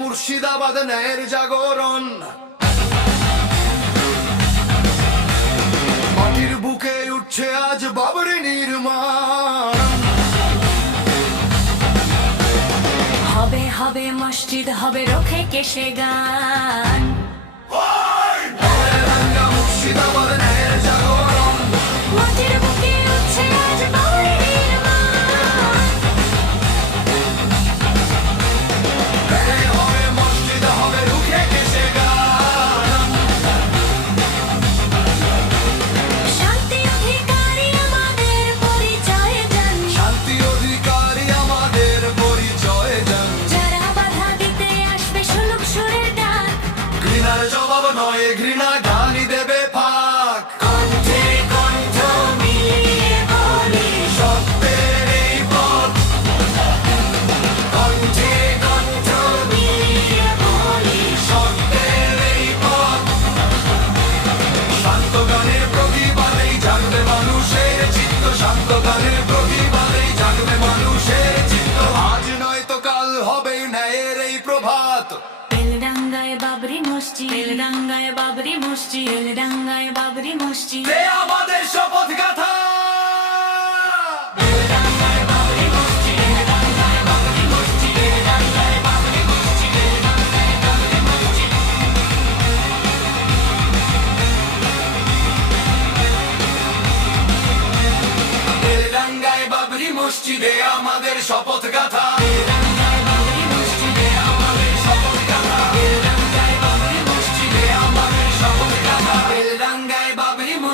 মুর্শিদাবাদ ন্যায়ের জাগরণ। মাটির বুকে উঠছে আজ বাবরি নির্মাণ। হবে হবে মসজিদ, হবে রোখে কেশে গান। noi e grinaga ডাঙ্গায় বাবরি মসজিদ। ডাঙ্গায় বাবরি মসজিদ। ডাঙ্গায় বাবরি মসজিদ। আমাদের শপথ কথা আমাদের শপথ